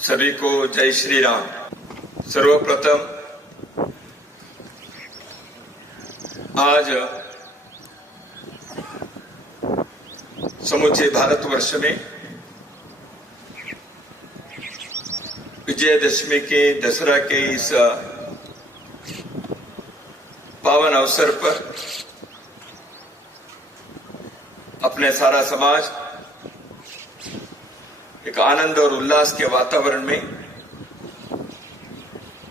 सभी को जय श्री राम। सर्वप्रथम आज समूचे भारतवर्ष में विजयदशमी के दशहरा के इस पावन अवसर पर अपने सारा समाज एक आनंद और उल्लास के वातावरण में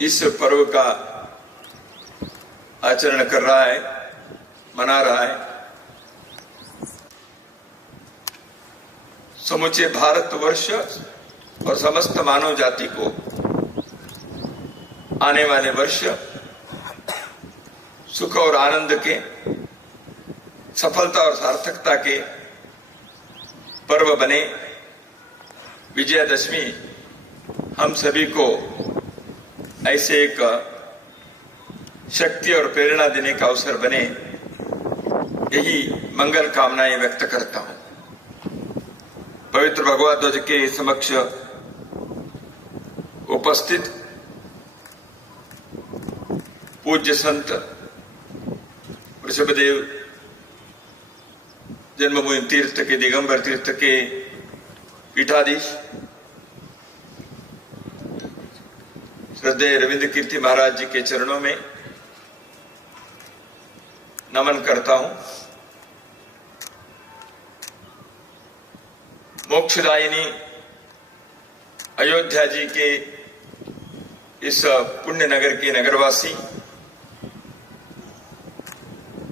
इस पर्व का आचरण कर रहा है, मना रहा है। समूचे भारतवर्ष और समस्त मानव जाति को आने वाले वर्ष सुख और आनंद के, सफलता और सार्थकता के पर्व बने। विजयदशमी हम सभी को ऐसे एक शक्ति और प्रेरणा देने का अवसर बने, यही मंगल कामनाएं व्यक्त करता हूं। पवित्र भगवा ध्वज के समक्ष उपस्थित पूज्य संत वृषभदेव जन्मभूमि तीर्थ के, दिगंबर तीर्थ के पीठाधीश श्रद्धेय रविंद्र कीर्ति महाराज जी के चरणों में नमन करता हूं। मोक्षदायिनी अयोध्या जी के इस पुण्य नगर के नगरवासी,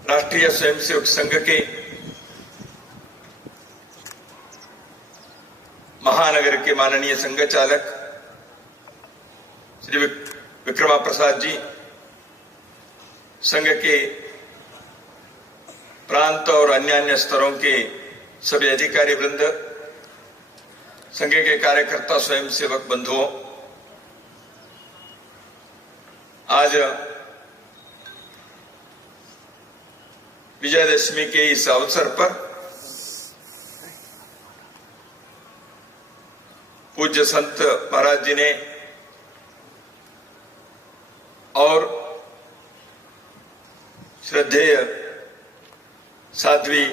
राष्ट्रीय स्वयंसेवक संघ के महानगर के माननीय संघ चालक श्री विक्रमा प्रसाद जी, संघ के प्रांत और अन्य स्तरों के सभी अधिकारी वृंद, संघ के कार्यकर्ता, स्वयंसेवक बंधुओं, आज विजयदशमी के इस अवसर पर पूज्य संत महाराज जी ने और श्रद्धेय साध्वी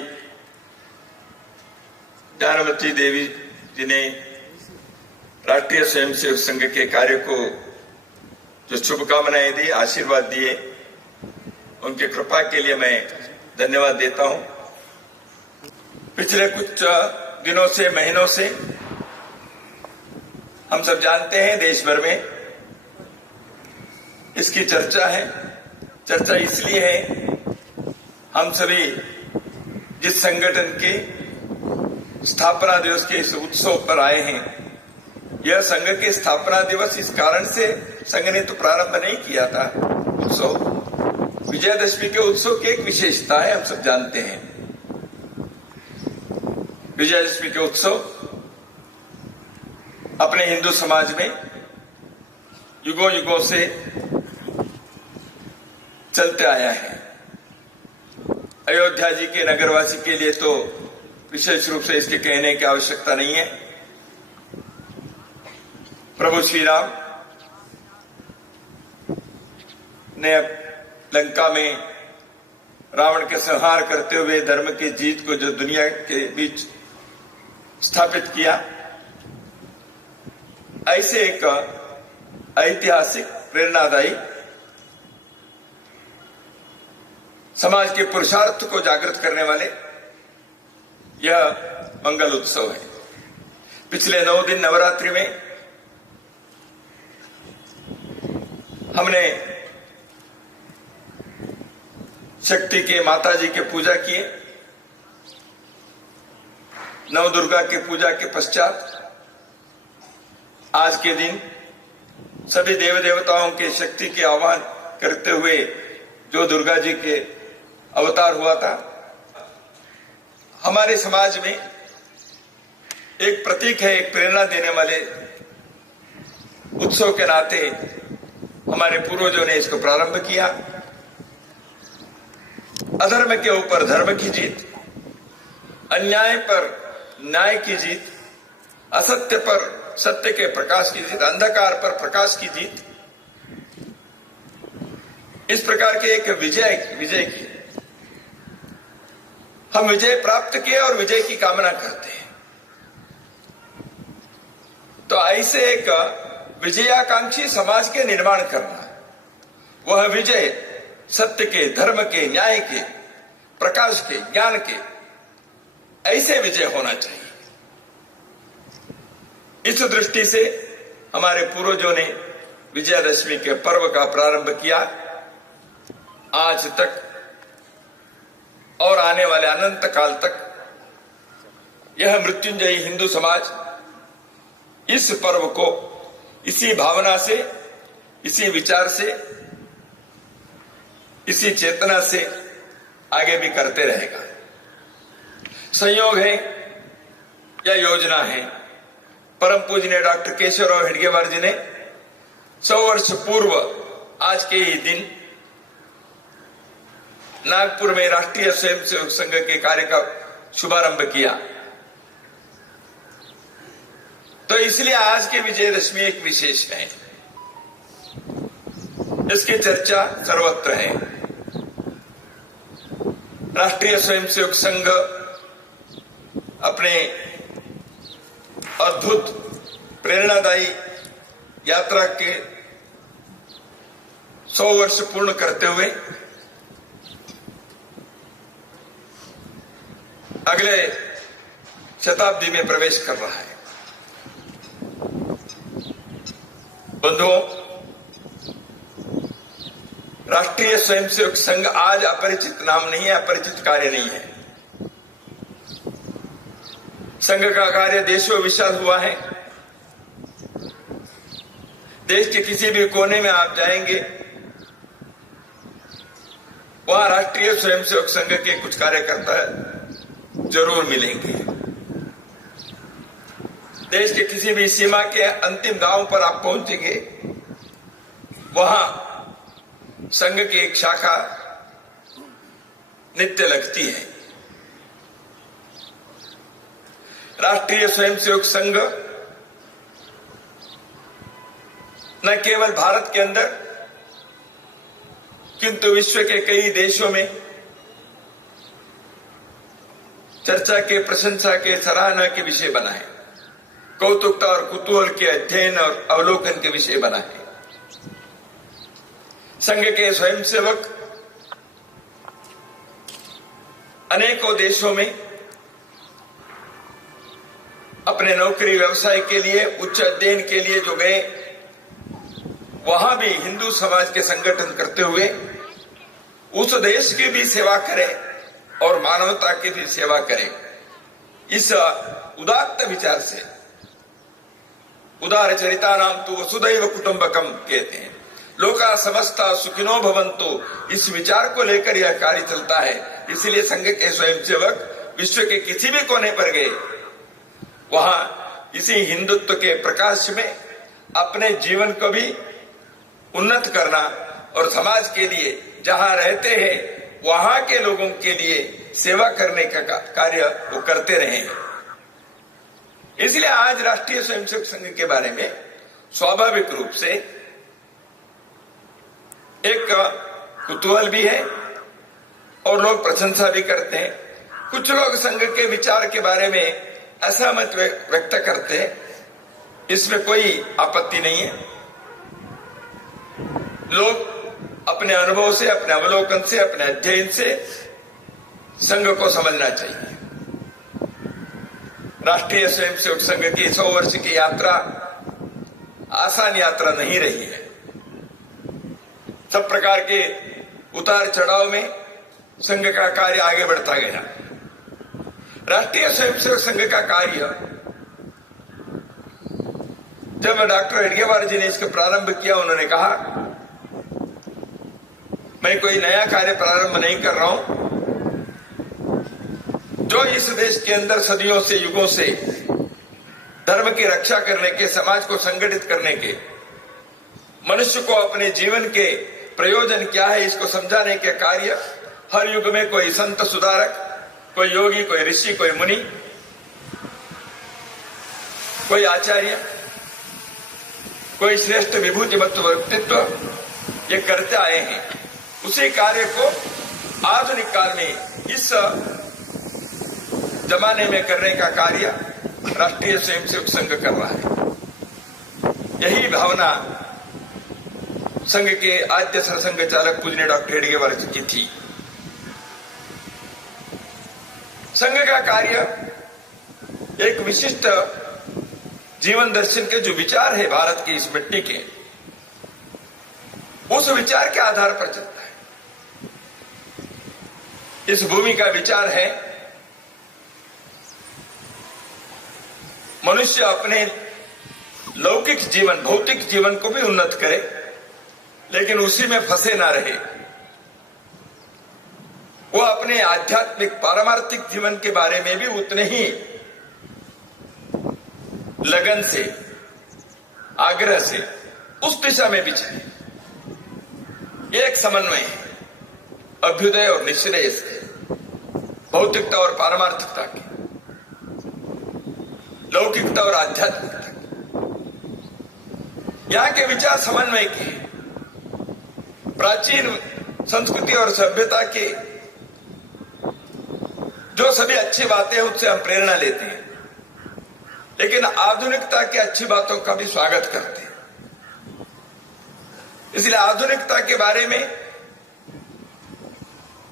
ज्ञानमती देवी जी ने राष्ट्रीय स्वयंसेवक संघ के कार्य को जो शुभकामनाएं दी, आशीर्वाद दिए, उनकी कृपा के लिए मैं धन्यवाद देता हूं। पिछले कुछ दिनों से, महीनों से हम सब जानते हैं देश भर में इसकी चर्चा है। चर्चा इसलिए है, हम सभी जिस संगठन के स्थापना दिवस के इस उत्सव पर आए हैं, यह संघ के स्थापना दिवस इस कारण से संघ ने तो प्रारंभ नहीं किया था उत्सव। विजयदशमी के उत्सव की एक विशेषता है, हम सब जानते हैं। विजयदशमी के उत्सव अपने हिंदू समाज में युगों युगों से चलते आया है। अयोध्या जी के नगरवासी के लिए तो विशेष रूप से इसके कहने की आवश्यकता नहीं है। प्रभु श्री राम ने लंका में रावण के संहार करते हुए धर्म की जीत को जो दुनिया के बीच स्थापित किया, ऐसे एक ऐतिहासिक, प्रेरणादायी, समाज के पुरुषार्थ को जागृत करने वाले यह मंगल उत्सव है। पिछले 9 दिन नवरात्रि में हमने शक्ति के, माता जी के पूजा किए। नव दुर्गा के पूजा के पश्चात आज के दिन सभी देव देवताओं के शक्ति के आह्वान करते हुए जो दुर्गा जी के अवतार हुआ था, हमारे समाज में एक प्रतीक है, एक प्रेरणा देने वाले उत्सव के नाते हमारे पूर्वजों ने इसको प्रारंभ किया। अधर्म के ऊपर धर्म की जीत, अन्याय पर न्याय की जीत, असत्य पर सत्य के प्रकाश की जीत, अंधकार पर प्रकाश की जीत, इस प्रकार के एक विजय की हम विजय प्राप्त किए और विजय की कामना करते हैं। तो ऐसे एक विजयाकांक्षी समाज के निर्माण करना, वह विजय सत्य के, धर्म के, न्याय के, प्रकाश के, ज्ञान के, ऐसे विजय होना चाहिए। इस दृष्टि से हमारे पूर्वजों ने विजयादशमी के पर्व का प्रारंभ किया। आज तक और आने वाले अनंत काल तक यह मृत्युंजयी हिंदू समाज इस पर्व को इसी भावना से, इसी विचार से, इसी चेतना से आगे भी करते रहेगा। संयोग है या योजना है, परम पूजनीय डॉक्टर केशवराव हेडगेवार जी ने 100 वर्ष पूर्व आज के ही दिन नागपुर में राष्ट्रीय स्वयंसेवक संघ के कार्य का शुभारंभ किया। तो इसलिए आज की विजयदशमी एक विशेष है, इसकी चर्चा सर्वत्र है। राष्ट्रीय स्वयंसेवक संघ अपने अद्भुत प्रेरणादायी यात्रा के 100 वर्ष पूर्ण करते हुए अगले शताब्दी में प्रवेश कर रहा है। बंधुओं, राष्ट्रीय स्वयंसेवक संघ आज अपरिचित नाम नहीं है, अपरिचित कार्य नहीं है। संघ का कार्य देशों विशाल हुआ है। देश के किसी भी कोने में आप जाएंगे, वहां राष्ट्रीय स्वयंसेवक संघ के कुछ कार्यकर्ता जरूर मिलेंगे। देश के किसी भी सीमा के अंतिम गांव पर आप पहुंचेंगे, वहां संघ की एक शाखा नित्य लगती है। राष्ट्रीय स्वयंसेवक संघ न केवल भारत के अंदर किंतु विश्व के कई देशों में चर्चा के, प्रशंसा के, सराहना के विषय बना है। कौतुकता और कुतूहल के अध्ययन और अवलोकन के विषय बना है। संघ के स्वयंसेवक अनेकों देशों में अपने नौकरी व्यवसाय के लिए, उच्च अध्ययन के लिए जो गए, वहां भी हिंदू समाज के संगठन करते हुए उस देश की भी सेवा करें और मानवता की भी सेवा करें। इस उदात्त विचार से, उदार चरिता नाम तो वसुधैव कुटुंबकम कहते हैं, लोका समस्ता सुखिनो भवन्तु, इस विचार को लेकर यह कार्य चलता है। इसलिए संघ के स्वयंसेवक विश्व के किसी भी कोने पर गए, वहां इसी हिंदुत्व के प्रकाश में अपने जीवन को भी उन्नत करना और समाज के लिए जहां रहते हैं वहां के लोगों के लिए सेवा करने का कार्य वो करते रहे हैं। इसलिए आज राष्ट्रीय स्वयंसेवक संघ के बारे में स्वाभाविक रूप से एक कुतूहल भी है और लोग प्रशंसा भी करते हैं। कुछ लोग संघ के विचार के बारे में असहमत व्यक्त करते हैं, इसमें कोई आपत्ति नहीं है। लोग अपने अनुभव से, अपने अवलोकन से, अपने अध्ययन से संघ को समझना चाहिए। राष्ट्रीय स्वयंसेवक संघ की 100 वर्ष की यात्रा आसान यात्रा नहीं रही है। सब प्रकार के उतार चढ़ाव में संघ का कार्य आगे बढ़ता गया। राष्ट्रीय स्वयंसेवक संघ का कार्य जब डॉक्टर हेडगेवार जी ने इसका प्रारंभ किया, उन्होंने कहा मैं कोई नया कार्य प्रारंभ नहीं कर रहा हूं। जो इस देश के अंदर सदियों से, युगों से धर्म की रक्षा करने के, समाज को संगठित करने के, मनुष्य को अपने जीवन के प्रयोजन क्या है इसको समझाने के कार्य हर युग में कोई संत सुधारक, कोई योगी, कोई ऋषि, कोई मुनि, कोई आचार्य कोई श्रेष्ठ विभूतिमत्व व्यक्तित्व ये करते आए हैं। उसी कार्य को आधुनिक काल में इस जमाने में करने का कार्य राष्ट्रीय स्वयंसेवक संघ कर रहा है। यही भावना संघ के आद्य सरसंघ चालक पूजनीय डॉक्टर हेडगेवार जी की थी। संघ का कार्य एक विशिष्ट जीवन दर्शन के जो विचार है भारत की इस मिट्टी के, उस विचार के आधार पर चलता है। इस भूमि का विचार है मनुष्य अपने लौकिक जीवन, भौतिक जीवन को भी उन्नत करे, लेकिन उसी में फंसे ना रहे। वो अपने आध्यात्मिक पारमार्थिक जीवन के बारे में भी उतने ही लगन से, आग्रह से उस दिशा में भी चले। एक समन्वय है अभ्युदय और निश्चय से, भौतिकता और पारमार्थिकता की, लौकिकता और आध्यात्मिकता की। यहां के विचार समन्वय के, प्राचीन संस्कृति और सभ्यता के जो सभी अच्छी बातें हैं उससे हम प्रेरणा लेते हैं, लेकिन आधुनिकता की अच्छी बातों का भी स्वागत करते हैं। इसलिए आधुनिकता के बारे में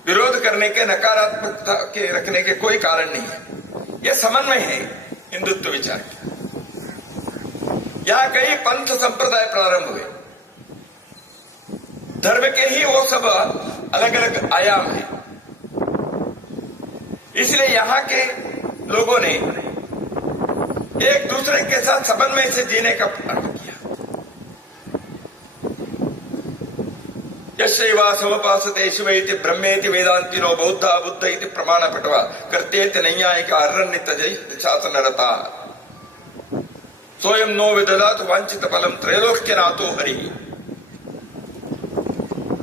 विरोध करने के, नकारात्मकता के रखने के कोई कारण नहीं है। यह समन्वय है हिंदुत्व विचार का। यहां कई पंथ संप्रदाय प्रारंभ हुए, धर्म के ही वो सब अलग अलग आयाम हैं। इसलिए यहां के लोगों ने एक दूसरे के साथ समन्वय से जीने का प्रारंभ किया। यशैवा समपासते शिवैति ब्रह्मेति वेदांतिनो बौद्धा बुद्ध इति प्रमाण पटवा कर्तेति नैयायिका अरण्यतजै शासनरता स्वयं नो विदधातु वांछित फलम त्रैलोक्यनाथो हरि।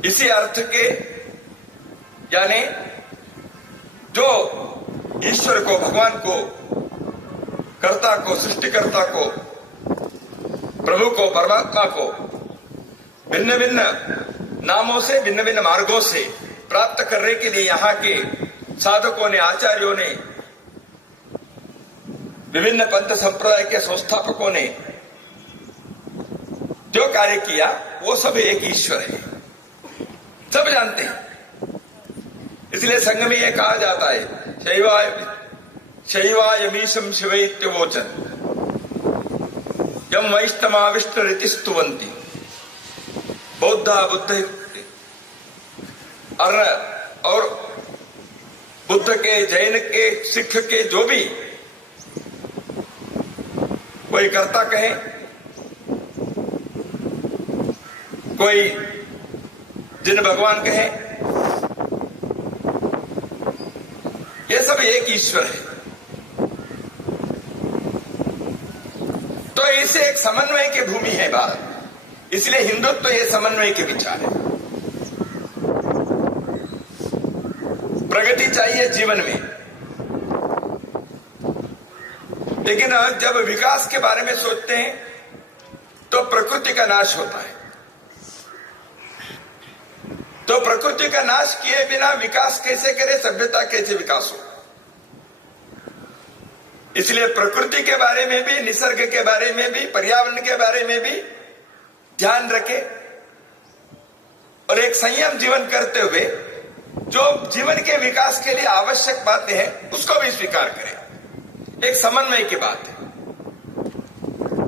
इसी अर्थ के यानी जो ईश्वर को, भगवान को, कर्ता को, सृष्टिकर्ता को, प्रभु को, परमात्मा को भिन्न भिन्न नामों से, भिन्न भिन्न मार्गों से प्राप्त करने के लिए यहाँ के साधकों ने, आचार्यों ने, विभिन्न पंथ संप्रदाय के संस्थापकों ने जो कार्य किया वो सब एक ईश्वर है, सब जानते हैं। इसलिए संघ में यह कहा जाता है शैवायमीशम शिवैत्यवोचन यम वैष्णवा विष्णुरिति स्तुवन्ति। बौद्धा बुद्ध और बुद्ध के, जैन के, सिख के जो भी कोई कर्ता कहे, कोई जिन भगवान कहे, ये सब एक ईश्वर है। तो इसे एक समन्वय की भूमि है भारत। इसलिए हिंदुत्व ये समन्वय के विचार है। प्रगति चाहिए जीवन में, लेकिन जब विकास के बारे में सोचते हैं तो प्रकृति का नाश होता है। तो प्रकृति का नाश किए बिना विकास कैसे करे, सभ्यता कैसे विकास हो। इसलिए प्रकृति के बारे में भी, निसर्ग के बारे में भी, पर्यावरण के बारे में भी ध्यान रखे और एक संयम जीवन करते हुए जो जीवन के विकास के लिए आवश्यक बातें हैं उसको भी स्वीकार करें। एक समन्वय की बात है,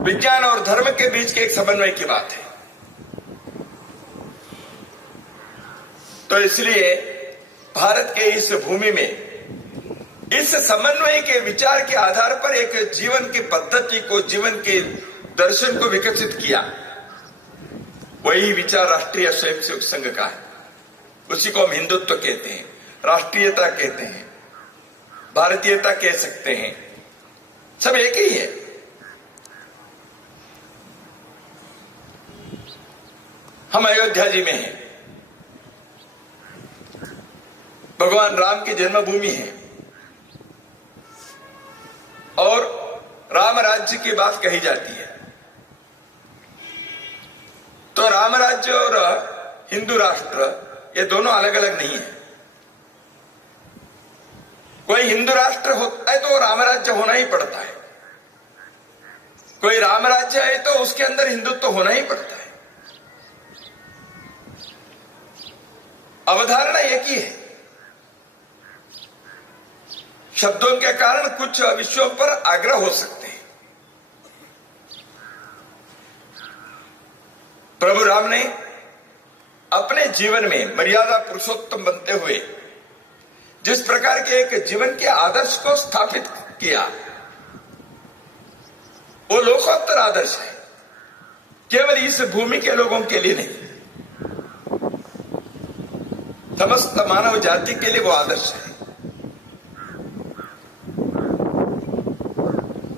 विज्ञान और धर्म के बीच के एक समन्वय की बात है। तो इसलिए भारत के इस भूमि में इस समन्वय के विचार के आधार पर एक जीवन की पद्धति को, जीवन के दर्शन को विकसित किया। वही विचार राष्ट्रीय स्वयंसेवक संघ का है। उसी को हम हिंदुत्व कहते हैं, राष्ट्रीयता कहते हैं, भारतीयता कह सकते हैं, सब एक ही है। हम अयोध्या जी में हैं, भगवान राम की जन्मभूमि है और राम राज्य की बात कही जाती है। तो राम राज्य और हिंदू राष्ट्र ये दोनों अलग अलग नहीं है। कोई हिंदू राष्ट्र होता है तो राम राज्य होना ही पड़ता है, कोई राम राज्य है तो उसके अंदर हिंदुत्व होना ही पड़ता है। अवधारणा एक ही है। शब्दों के कारण कुछ विषयों पर आग्रह हो सकते हैं। प्रभु राम ने अपने जीवन में मर्यादा पुरुषोत्तम बनते हुए जिस प्रकार के एक जीवन के आदर्श को स्थापित किया, वो लोकोत्तर आदर्श है, केवल इस भूमि के लोगों के लिए नहीं, समस्त मानव जाति के लिए वो आदर्श है।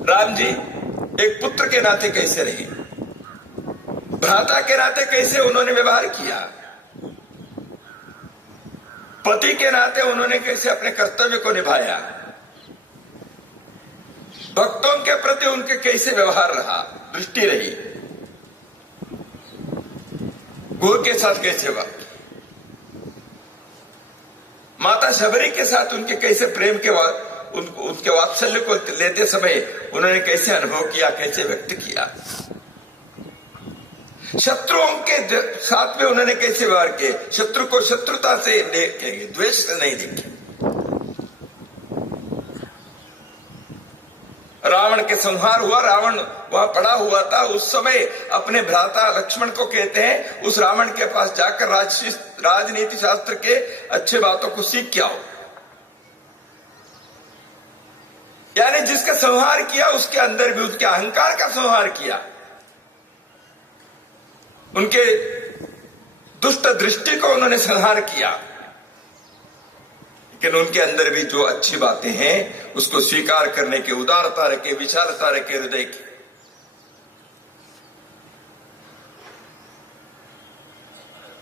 राम जी एक पुत्र के नाते कैसे रहे, भ्राता के नाते कैसे उन्होंने व्यवहार किया, पति के नाते उन्होंने कैसे अपने कर्तव्य को निभाया, भक्तों के प्रति उनके कैसे व्यवहार रहा, दृष्टि रही, गुरु के साथ कैसे वाक्य, माता शबरी के साथ उनके कैसे प्रेम के उनके वात्सल्य को लेते समय उन्होंने कैसे अनुभव किया, कैसे व्यक्त किया, शत्रुओं के साथ में उन्होंने कैसे व्यवहार किए, शत्रु को शत्रुता से देखेंगे, द्वेष से नहीं देखेंगे। रावण के संहार हुआ, रावण वहां पड़ा हुआ था, उस समय अपने भ्राता लक्ष्मण को कहते हैं उस रावण के पास जाकर राजनीति शास्त्र के अच्छे बातों को सीख के आओ। यानी जिसका संहार किया उसके अंदर भी उसके अहंकार का संहार किया, उनके दुष्ट दृष्टि को उन्होंने संहार किया, लेकिन उनके अंदर भी जो अच्छी बातें हैं उसको स्वीकार करने के, उदारता रखे, विशालता रखे हृदय की।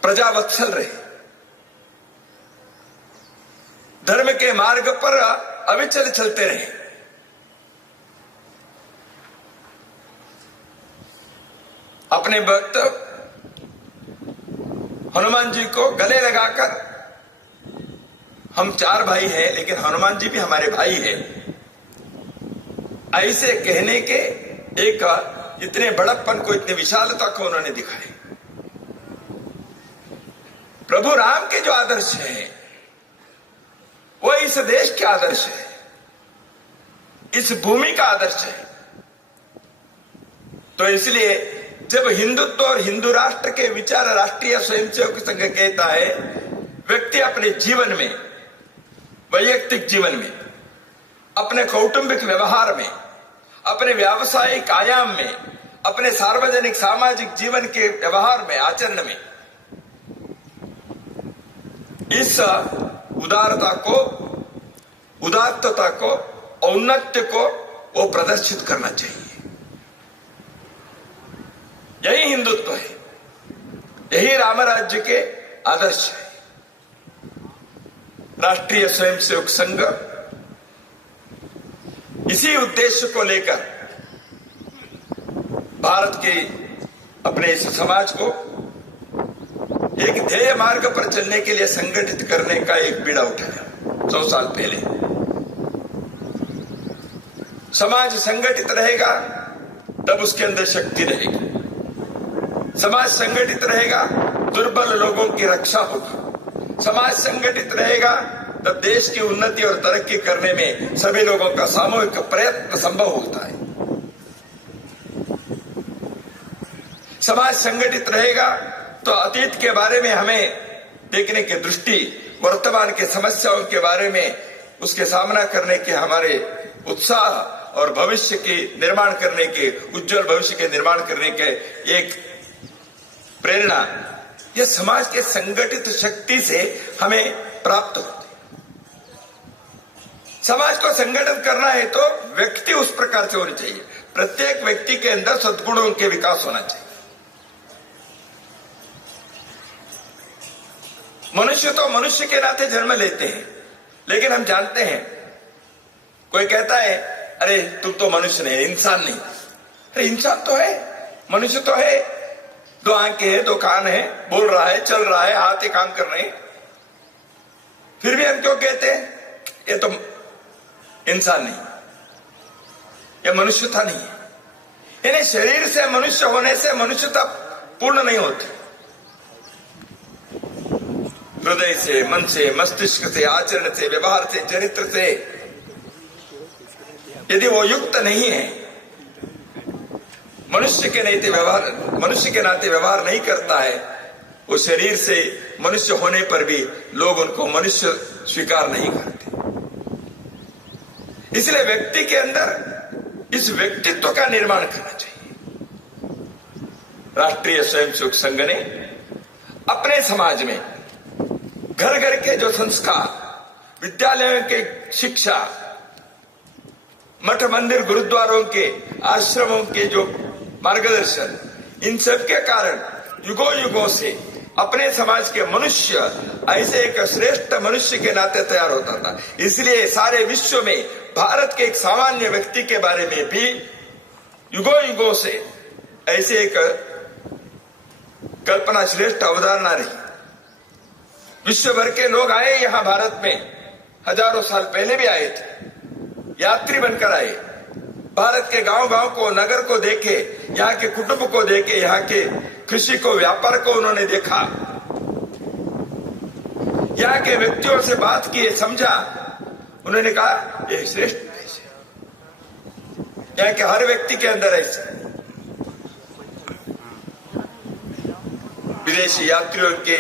प्रजावत्सल रहे, धर्म के मार्ग पर अविचल चलते रहे। अपने भक्त हनुमान जी को गले लगाकर, हम 4 भाई हैं लेकिन हनुमान जी भी हमारे भाई हैं, ऐसे कहने के एक इतने बड़प्पन को, इतने विशालता को उन्होंने दिखाए। प्रभु राम के जो आदर्श हैं वो इस देश के आदर्श है, इस भूमि का आदर्श है। तो इसलिए जब हिंदुत्व और हिंदू राष्ट्र के विचार राष्ट्रीय स्वयंसेवक संघ कहता है, व्यक्ति अपने जीवन में, वैयक्तिक जीवन में, अपने कौटुंबिक व्यवहार में, अपने व्यावसायिक आयाम में, अपने सार्वजनिक सामाजिक जीवन के व्यवहार में, आचरण में इस उदारता को, उदात्तता को, औन्नत्य को वो प्रदर्शित करना चाहिए। यही हिंदुत्व है, यही राम राज्य के आदर्श है। राष्ट्रीय स्वयंसेवक संघ इसी उद्देश्य को लेकर भारत के अपने इस समाज को एक ध्येय मार्ग पर चलने के लिए संगठित करने का एक बीड़ा उठाया 100 साल पहले। समाज संगठित रहेगा तब उसके अंदर शक्ति रहेगी, समाज संगठित रहेगा दुर्बल लोगों की रक्षा होगी, समाज संगठित रहेगा तब देश की उन्नति और तरक्की करने में सभी लोगों का सामूहिक प्रयत्न संभव होता है। समाज संगठित रहेगा तो अतीत के बारे में हमें देखने की दृष्टि, वर्तमान के समस्याओं के बारे में उसके सामना करने के हमारे उत्साह और भविष्य के निर्माण करने के, उज्जवल भविष्य के निर्माण करने के एक प्रेरणा, यह समाज के संगठित शक्ति से हमें प्राप्त होती है। समाज को संगठन करना है तो व्यक्ति उस प्रकार से होनी चाहिए, प्रत्येक व्यक्ति के अंदर सद्गुणों के विकास होना चाहिए। मनुष्य तो मनुष्य के नाते जन्म लेते हैं, लेकिन हम जानते हैं, कोई कहता है अरे तुम तो मनुष्य नहीं, इंसान नहीं। अरे इंसान तो है, मनुष्य तो है, दो आंखें हैं, दो कान है, बोल रहा है, चल रहा है, हाथ काम कर रहे हैं, फिर भी हम क्यों कहते हैं ये तो इंसान नहीं, ये मनुष्यता नहीं है। यानी शरीर से मनुष्य होने से मनुष्यता पूर्ण नहीं होती। हृदय से, मन से, मस्तिष्क से, आचरण से, व्यवहार से, चरित्र से यदि वो युक्त नहीं है, मनुष्य के नाते व्यवहार नहीं करता है, वो शरीर से मनुष्य होने पर भी लोग उनको मनुष्य स्वीकार नहीं करते। इसलिए व्यक्ति के अंदर इस व्यक्तित्व का निर्माण करना चाहिए। राष्ट्रीय स्वयंसेवक संघ ने अपने समाज में घर घर के जो संस्कार, विद्यालयों के शिक्षा, मठ मंदिर गुरुद्वारों के, आश्रमों के जो मार्गदर्शन, इन सब के कारण युगों युगों से अपने समाज के मनुष्य ऐसे एक श्रेष्ठ मनुष्य के नाते तैयार होता था। इसलिए सारे विश्व में भारत के एक सामान्य व्यक्ति के बारे में भी युगों युगों से ऐसे एक कल्पना श्रेष्ठ अवधारणा रही। विश्व भर के लोग आए यहाँ भारत में, हजारों साल पहले भी आए थे, यात्री बनकर आए, भारत के गांव गांव को, नगर को देखे, यहाँ के कुटुंब को देखे, यहाँ के कृषि को, व्यापार को उन्होंने देखा, यहाँ के व्यक्तियों से बात की, समझा। उन्होंने कहा ये श्रेष्ठ देश है, यहाँ के हर व्यक्ति के अंदर ऐसा। विदेशी यात्रियों के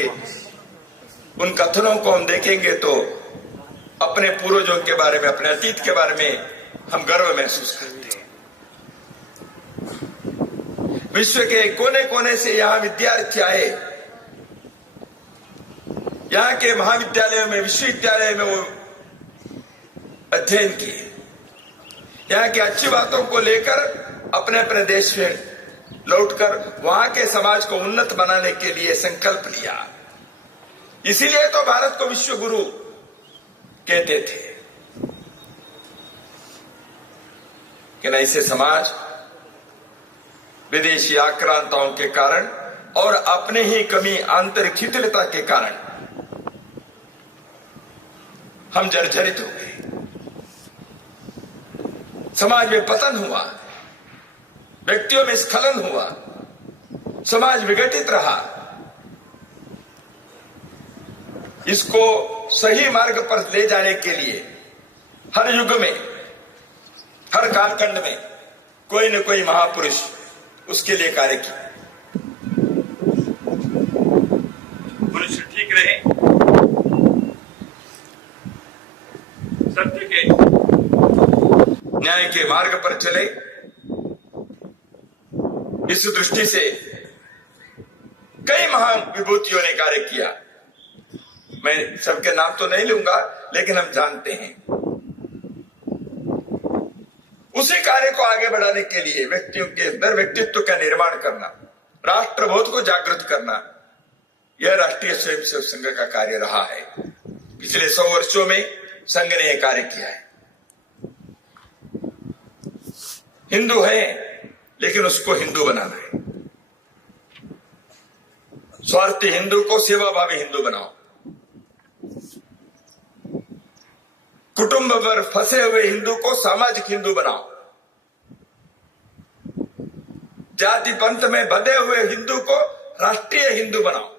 उन कथनों को हम देखेंगे तो अपने पूर्वजों के बारे में, अपने अतीत के बारे में हम गर्व महसूस करते हैं। विश्व के कोने कोने से यहाँ विद्यार्थी आए, यहाँ के महाविद्यालयों में, विश्वविद्यालय में वो अध्ययन किए, यहाँ की अच्छी बातों को लेकर अपने अपने देश में लौटकर वहां के समाज को उन्नत बनाने के लिए संकल्प लिया। इसीलिए तो भारत को विश्व गुरु कहते थे। कि ऐसे समाज विदेशी आक्रांताओं के कारण और अपने ही कमी, आंतरिक शिथिलता के कारण हम जर्जरित हो गए, समाज में पतन हुआ, व्यक्तियों में स्खलन हुआ, समाज विघटित रहा। इसको सही मार्ग पर ले जाने के लिए हर युग में, हर कालखंड में कोई न कोई महापुरुष उसके लिए कार्य किया। पुरुष ठीक रहे, सत्य के, न्याय के मार्ग पर चले, इस दृष्टि से कई महान विभूतियों ने कार्य किया। मैं सबके नाम तो नहीं लूंगा, लेकिन हम जानते हैं। उसी कार्य को आगे बढ़ाने के लिए व्यक्तियों के अंदर व्यक्तित्व का निर्माण करना, राष्ट्रबोध को जागृत करना, यह राष्ट्रीय स्वयंसेवक संघ का कार्य रहा है। पिछले 100 वर्षों में संघ ने यह कार्य किया है। हिंदू है, लेकिन उसको हिंदू बनाना है। स्वार्थी हिंदू को सेवाभावी हिंदू बनाओ। कुटुंब पर फंसे हुए हिंदू को सामाजिक हिंदू बनाओ। जाति पंथ में बंधे हुए हिंदू को राष्ट्रीय हिंदू बनाओ।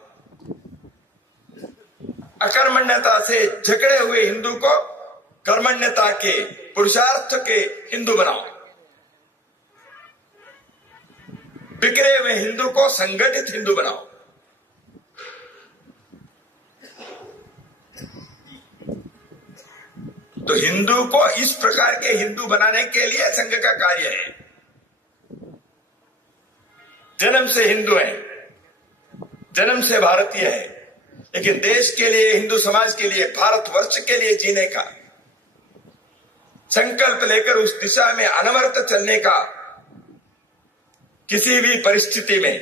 अकर्मण्यता से झगड़े हुए हिंदू को कर्मण्यता के, पुरुषार्थ के हिंदू बनाओ। बिखरे हुए हिंदू को संगठित हिंदू बनाओ। तो हिंदू को इस प्रकार के हिंदू बनाने के लिए संघ का कार्य है। जन्म से हिंदू है, जन्म से भारतीय है, लेकिन देश के लिए, हिंदू समाज के लिए, भारतवर्ष के लिए जीने का संकल्प लेकर उस दिशा में अनवरत चलने का, किसी भी परिस्थिति में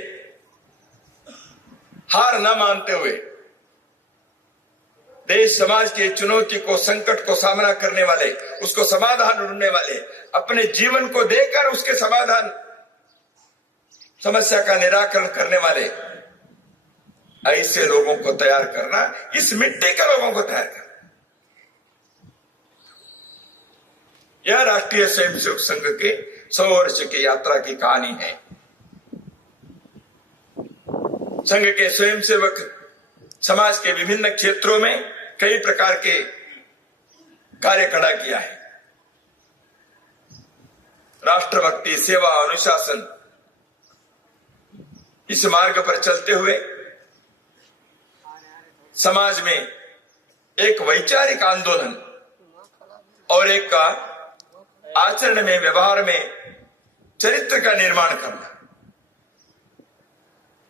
हार न मानते हुए देश समाज की चुनौती को, संकट को सामना करने वाले, उसको समाधान ढूंढने वाले, अपने जीवन को देकर उसके समाधान समस्या का निराकरण करने वाले ऐसे लोगों को तैयार करना, इस मिट्टी के लोगों को तैयार करना, यह राष्ट्रीय स्वयंसेवक संघ के 100 वर्ष की यात्रा की कहानी है। संघ के स्वयंसेवक समाज के विभिन्न क्षेत्रों में कई प्रकार के कार्य खड़ा किया है। राष्ट्रभक्ति, सेवा, अनुशासन, इस मार्ग पर चलते हुए समाज में एक वैचारिक आंदोलन और एक का आचरण में, व्यवहार में चरित्र का निर्माण करना।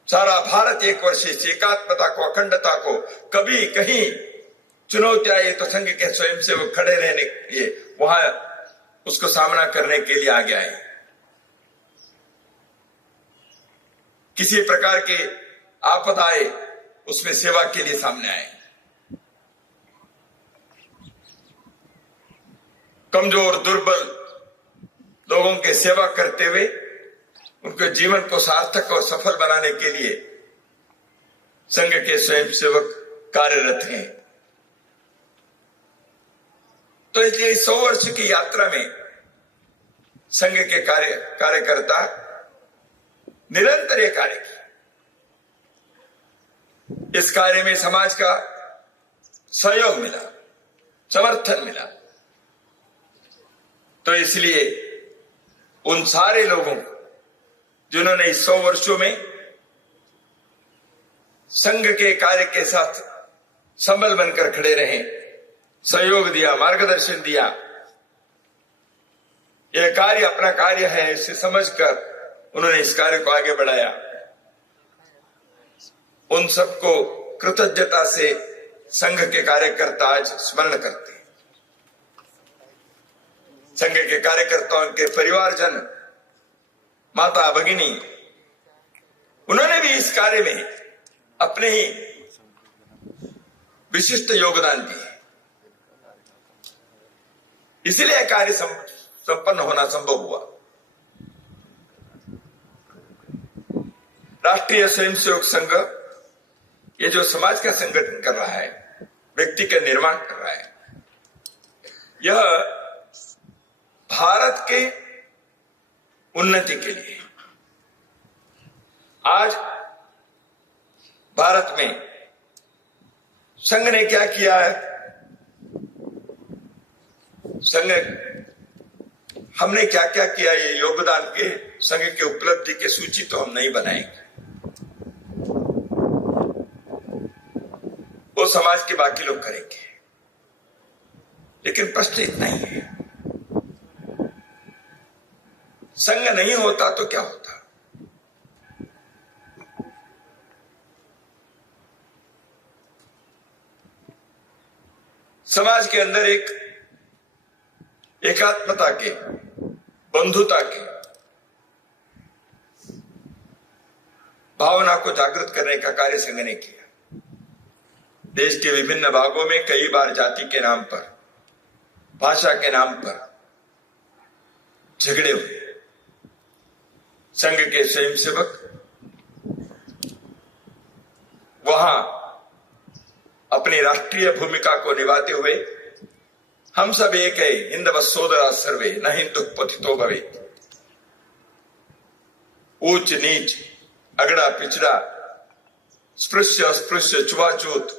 सारा भारत एक वर्ष इस एकात्मता को, अखंडता को, कभी कहीं चुनौती आई तो संघ के स्वयंसेवक खड़े रहने के लिए वहां उसको सामना करने के लिए आगे आए। किसी प्रकार की आपदा आए उसमें सेवा के लिए सामने आए। कमजोर, दुर्बल लोगों की सेवा करते हुए उनके जीवन को सार्थक और सफल बनाने के लिए संघ के स्वयंसेवक कार्यरत हैं। तो इसलिए 100 वर्ष की यात्रा में संघ के कार्यकर्ता निरंतर ये कार्य किया। इस कार्य में समाज का सहयोग मिला, समर्थन मिला। तो इसलिए उन सारे लोगों को जिन्होंने इस 100 वर्षों में संघ के कार्य के साथ संबल बनकर खड़े रहे, सहयोग दिया, मार्गदर्शन दिया, यह कार्य अपना कार्य है इसे समझकर उन्होंने इस कार्य को आगे बढ़ाया। उन सबको कृतज्ञता से संघ के कार्यकर्ता आज स्मरण करते हैं। संघ के कार्यकर्ताओं के परिवारजन, माता, भगिनी, उन्होंने भी इस कार्य में अपने ही विशिष्ट योगदान दिए। इसलिए कार्य संपन्न होना संभव हुआ। राष्ट्रीय स्वयंसेवक संघ ये जो समाज का संगठन कर रहा है, व्यक्ति का निर्माण कर रहा है, यह भारत के उन्नति के लिए। आज भारत में संघ ने क्या किया है? संघ हमने क्या क्या किया, ये योगदान के, संघ के उपलब्धि की सूची तो हम नहीं बनाएंगे, वो समाज के बाकी लोग करेंगे। लेकिन प्रश्न इतना ही है, संघ नहीं होता तो क्या होता? समाज के अंदर एक एकात्मता के, बंधुता के भावना को जागृत करने का कार्य संघ ने किया। देश के विभिन्न भागों में कई बार जाति के नाम पर, भाषा के नाम पर झगड़े हुए। संघ के स्वयंसेवक वहां अपनी राष्ट्रीय भूमिका को निभाते हुए, हम सब एक है, हिंदव सोदरा सर्वे न हिंदु पतितो भवे, ऊंच नीच, अगड़ा पिछड़ा, स्पृश्य अस्पृश्य, छुआछूत,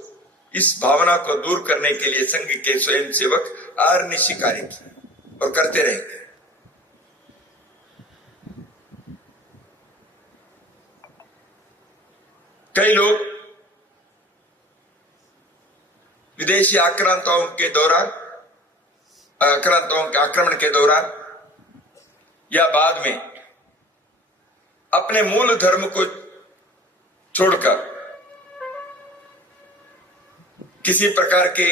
इस भावना को दूर करने के लिए संघ के स्वयंसेवक अहर्निशि कार्य किए और करते रहेंगे। कई लोग विदेशी आक्रांताओं के दौरान, आक्रांताओं के आक्रमण के दौरान या बाद में अपने मूल धर्म को छोड़कर किसी प्रकार के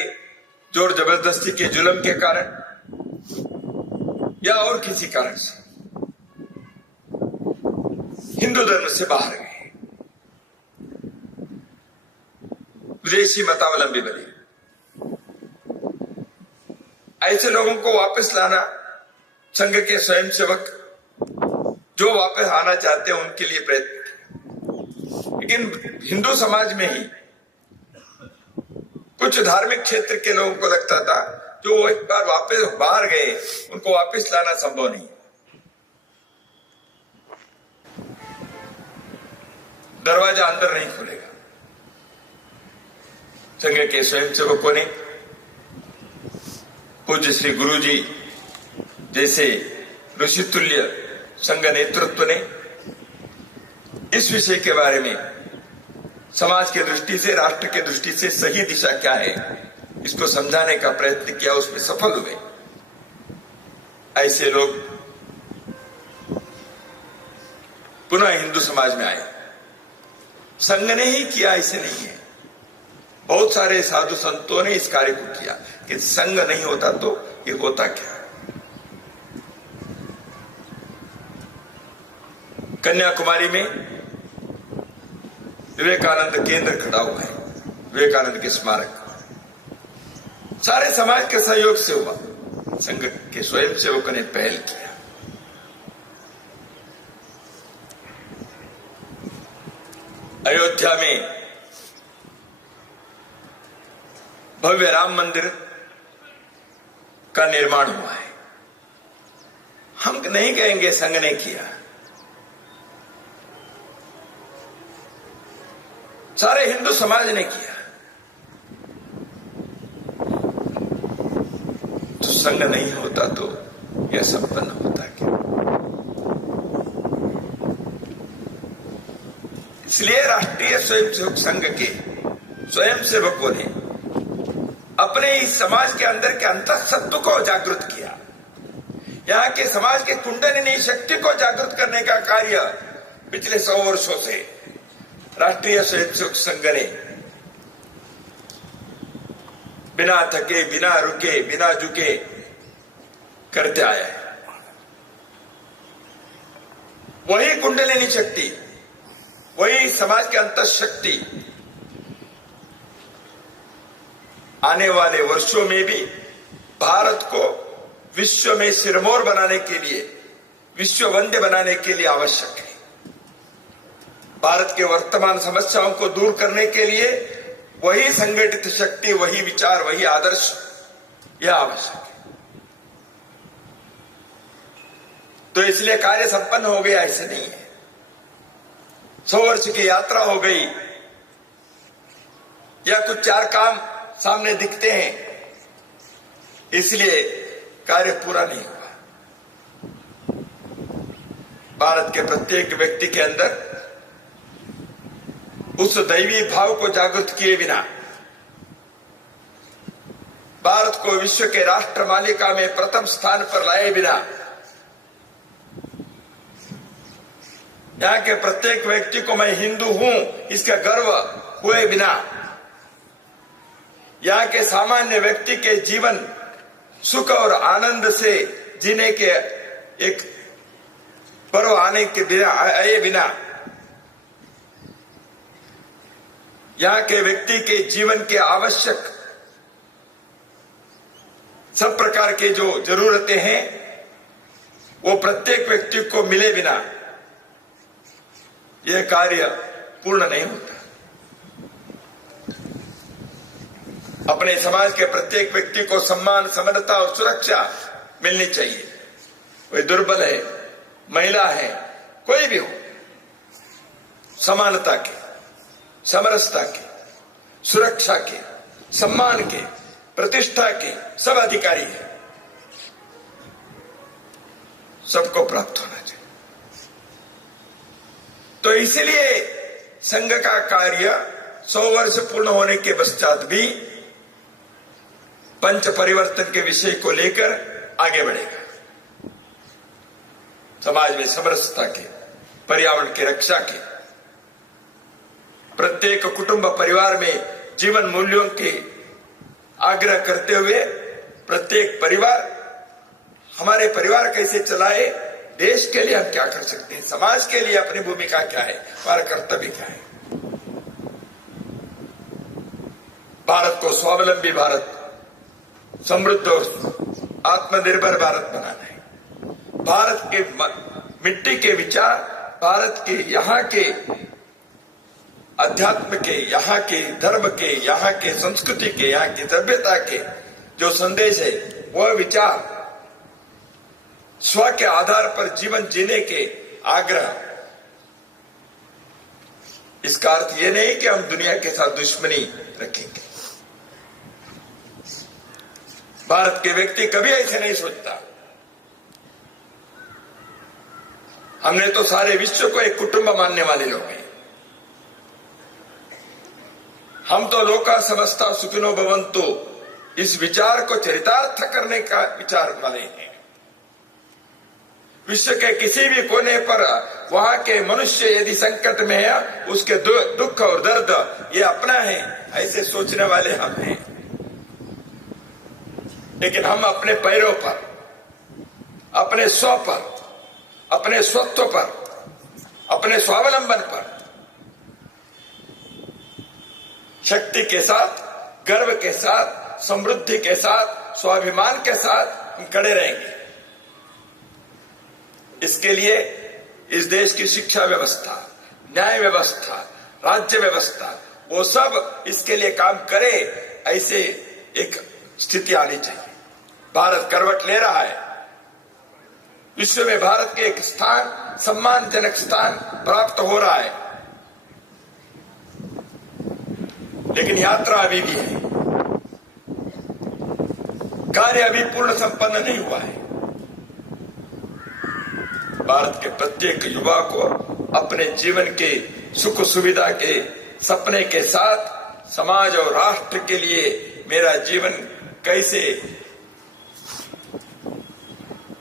जोर जबरदस्ती के जुल्म के कारण या और किसी कारण से हिंदू धर्म से बाहर गए, विदेशी मतावलंबी बने। ऐसे लोगों को वापस लाना संघ के स्वयंसेवक जो वापस आना चाहते हैं उनके लिए प्रयत्न किया। लेकिन हिंदू समाज में ही कुछ धार्मिक क्षेत्र के लोगों को लगता था जो वो एक बार वापस बाहर गए उनको वापस लाना संभव नहीं। दरवाजा अंदर नहीं खुलेगा। संघ के स्वयंसेवकों ने, पूज्य श्री गुरु जी जैसे ऋषितुल्य संघ नेतृत्व ने इस विषय के बारे में समाज की दृष्टि से, राष्ट्र की दृष्टि से सही दिशा क्या है इसको समझाने का प्रयत्न किया, उसमें सफल हुए। ऐसे लोग पुनः हिंदू समाज में आए। संघ ने ही किया ऐसे नहीं है, बहुत सारे साधु संतों ने इस कार्य को किया कि संघ नहीं होता तो ये होता क्या। कन्याकुमारी में विवेकानंद केंद्र खड़ा हुआ है, विवेकानंद के स्मारक सारे समाज के सहयोग से हुआ। संघ के स्वयंसेवकों ने पहल किया। अयोध्या में भव्य राम मंदिर का निर्माण हुआ है। हम नहीं कहेंगे संघ ने किया, सारे हिंदू समाज ने किया। तो संघ नहीं होता तो यह संपन्न होता क्या। इसलिए राष्ट्रीय स्वयंसेवक संघ के स्वयंसेवकों ने अपने इस समाज के अंदर के अंतःसत्व को जागृत किया। यहाँ के समाज के कुंडलिनी शक्ति को जागृत करने का कार्य पिछले 100 वर्षों से राष्ट्रीय स्वयंसेवक संघ ने बिना थके, बिना रुके, बिना झुके करते आया है। वही कुंडलिनी शक्ति, वही समाज के अंतःशक्ति आने वाले वर्षों में भी भारत को विश्व में सिरमौर बनाने के लिए, विश्व वंद्य बनाने के लिए आवश्यक है। भारत के वर्तमान समस्याओं को दूर करने के लिए वही संगठित शक्ति, वही विचार, वही आदर्श यह आवश्यक है। तो इसलिए कार्य संपन्न हो गया ऐसे नहीं है। 100 वर्ष की यात्रा हो गई या कुछ 4 काम सामने दिखते हैं इसलिए कार्य पूरा नहीं हुआ। भारत के प्रत्येक व्यक्ति के अंदर उस दैवी भाव को जागृत किए बिना, भारत को विश्व के राष्ट्र मालिका में प्रथम स्थान पर लाए बिना, यहाँ के प्रत्येक व्यक्ति को मैं हिंदू हूं इसका गर्व हुए बिना, यहाँ के सामान्य व्यक्ति के जीवन सुख और आनंद से जीने के एक पर्व आने के बिना आए बिना, यहाँ के व्यक्ति के जीवन के आवश्यक सब प्रकार के जो जरूरतें हैं वो प्रत्येक व्यक्ति को मिले बिना यह कार्य पूर्ण नहीं होता। अपने समाज के प्रत्येक व्यक्ति को सम्मान, समानता और सुरक्षा मिलनी चाहिए। कोई दुर्बल है, महिला है, कोई भी हो, समानता के, समरसता के, सुरक्षा के, सम्मान के, प्रतिष्ठा के सब अधिकारी है। सबको प्राप्त होना चाहिए। तो इसलिए संघ का कार्य 100 वर्ष पूर्ण होने के पश्चात भी पंच परिवर्तन के विषय को लेकर आगे बढ़ेगा। समाज में समरसता के, पर्यावरण की रक्षा के, प्रत्येक कुटुंब परिवार में जीवन मूल्यों के आग्रह करते हुए प्रत्येक परिवार, हमारे परिवार कैसे चलाए, देश के लिए हम क्या कर सकते हैं, समाज के लिए अपनी भूमिका क्या है, हमारा कर्तव्य क्या है। भारत को स्वावलंबी भारत, समृद्ध और आत्मनिर्भर भारत बनाना है। भारत के मिट्टी के विचार, भारत के, यहाँ के अध्यात्म के, यहाँ के धर्म के, यहाँ के संस्कृति के, यहाँ की सभ्यता के जो संदेश है, वह विचार, स्व के आधार पर जीवन जीने के आग्रह। इसका अर्थ यह नहीं कि हम दुनिया के साथ दुश्मनी रखेंगे। भारत के व्यक्ति कभी ऐसे नहीं सोचता। हमने तो सारे विश्व को एक कुटुंब मानने वाले लोग हैं। हम तो लोका समस्ता सुखिनो भवन्तु इस विचार को चरितार्थ करने का विचार वाले हैं। विश्व के किसी भी कोने पर वहां के मनुष्य यदि संकट में है, उसके दुख और दर्द ये अपना है, ऐसे सोचने वाले हम हैं। लेकिन हम अपने पैरों पर, अपने स्व पर, अपने स्वत्व पर, अपने स्वावलंबन पर शक्ति के साथ, गर्व के साथ, समृद्धि के साथ, स्वाभिमान के साथ हम खड़े रहेंगे। इसके लिए इस देश की शिक्षा व्यवस्था, न्याय व्यवस्था, राज्य व्यवस्था, वो सब इसके लिए काम करे, ऐसे एक स्थिति आनी चाहिए। भारत करवट ले रहा है। विश्व में भारत के एक स्थान, सम्मानजनक स्थान प्राप्त हो रहा है। लेकिन यात्रा अभी भी है, कार्य अभी पूर्ण संपन्न नहीं हुआ है। भारत के प्रत्येक युवा को अपने जीवन के सुख सुविधा के सपने के साथ समाज और राष्ट्र के लिए मेरा जीवन कैसे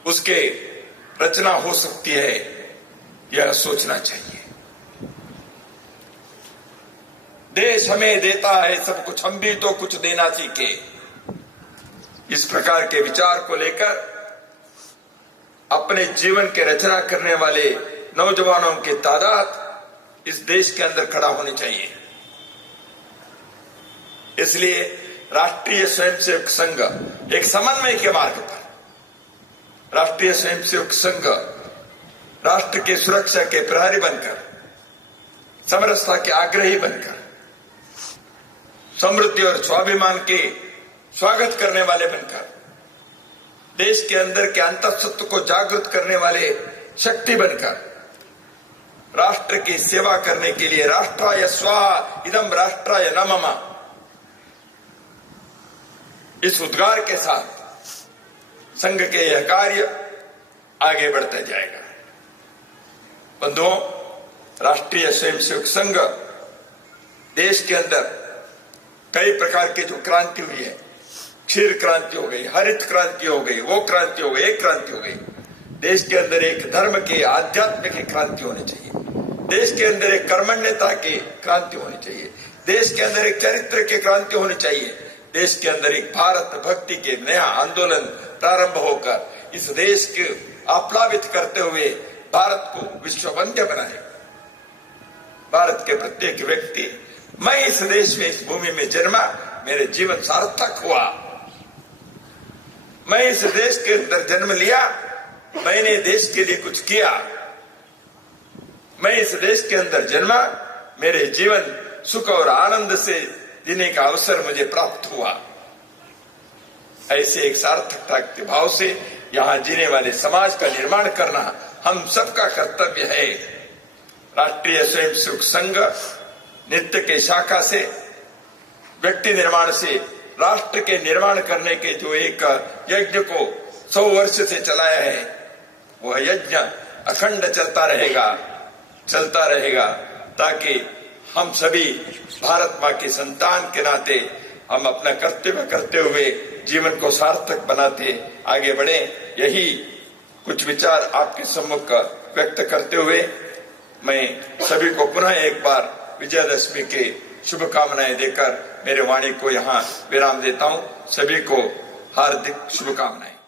उसके रचना हो सकती है, यह सोचना चाहिए। देश हमें देता है सब कुछ, हम भी तो कुछ देना सीखे। इस प्रकार के विचार को लेकर अपने जीवन के रचना करने वाले नौजवानों की तादाद इस देश के अंदर खड़ा होनी चाहिए। इसलिए राष्ट्रीय स्वयंसेवक संघ एक समन्वय के मार्ग पर, राष्ट्रीय स्वयंसेवक संघ राष्ट्र की सुरक्षा के प्रहरी बनकर, समरसता के आग्रही बनकर, समृद्धि और स्वाभिमान के स्वागत करने वाले बनकर, देश के अंदर के अंतःसत्व को जागृत करने वाले शक्ति बनकर, राष्ट्र की सेवा करने के लिए राष्ट्राय स्वाहा इदम राष्ट्राय न मम, इस उद्गार के साथ संघ के यह कार्य आगे बढ़ता जाएगा। बंधुओं, राष्ट्रीय स्वयंसेवक संघ देश के अंदर कई प्रकार की जो क्रांति हुई है, क्षीर क्रांति हो गई, हरित क्रांति हो गई, वो क्रांति हो गई, एक क्रांति हो गई। देश के अंदर एक धर्म की, आध्यात्म की क्रांति होनी चाहिए। देश के अंदर एक कर्मण्यता की क्रांति होनी चाहिए। देश के अंदर एक चरित्र की क्रांति होनी चाहिए। देश के अंदर एक भारत भक्ति के नया आंदोलन प्रारंभ होकर इस देश के आप्लावित करते हुए भारत को विश्ववंद्य बनाए। भारत के प्रत्येक व्यक्ति, मैं इस देश में, इस भूमि में जन्मा, मेरे जीवन सार्थक हुआ। मैं इस देश के अंदर जन्म लिया, मैंने देश के लिए कुछ किया। मैं इस देश के अंदर जन्मा, मेरे जीवन सुख और आनंद से जीने का अवसर मुझे प्राप्त हुआ। ऐसे एक सार्थकता के भाव से यहां जीने वाले समाज का निर्माण करना हम सबका कर्तव्य है। राष्ट्रीय स्वयंसेवक संघ नित्य के शाखा से, व्यक्ति निर्माण से राष्ट्र के निर्माण करने के जो एक यज्ञ को 100 वर्ष से चलाया है, वह यज्ञ अखंड चलता रहेगा, ताकि हम सभी भारत माँ के संतान के नाते हम अपना कर्तव्य करते हुए जीवन को सार्थक बनाते आगे बढ़े। यही कुछ विचार आपके सम्मुख व्यक्त करते हुए मैं सभी को पुनः एक बार विजयदशमी के शुभकामनाएं देकर मेरे वाणी को यहाँ विराम देता हूँ। सभी को हार्दिक शुभकामनाएं।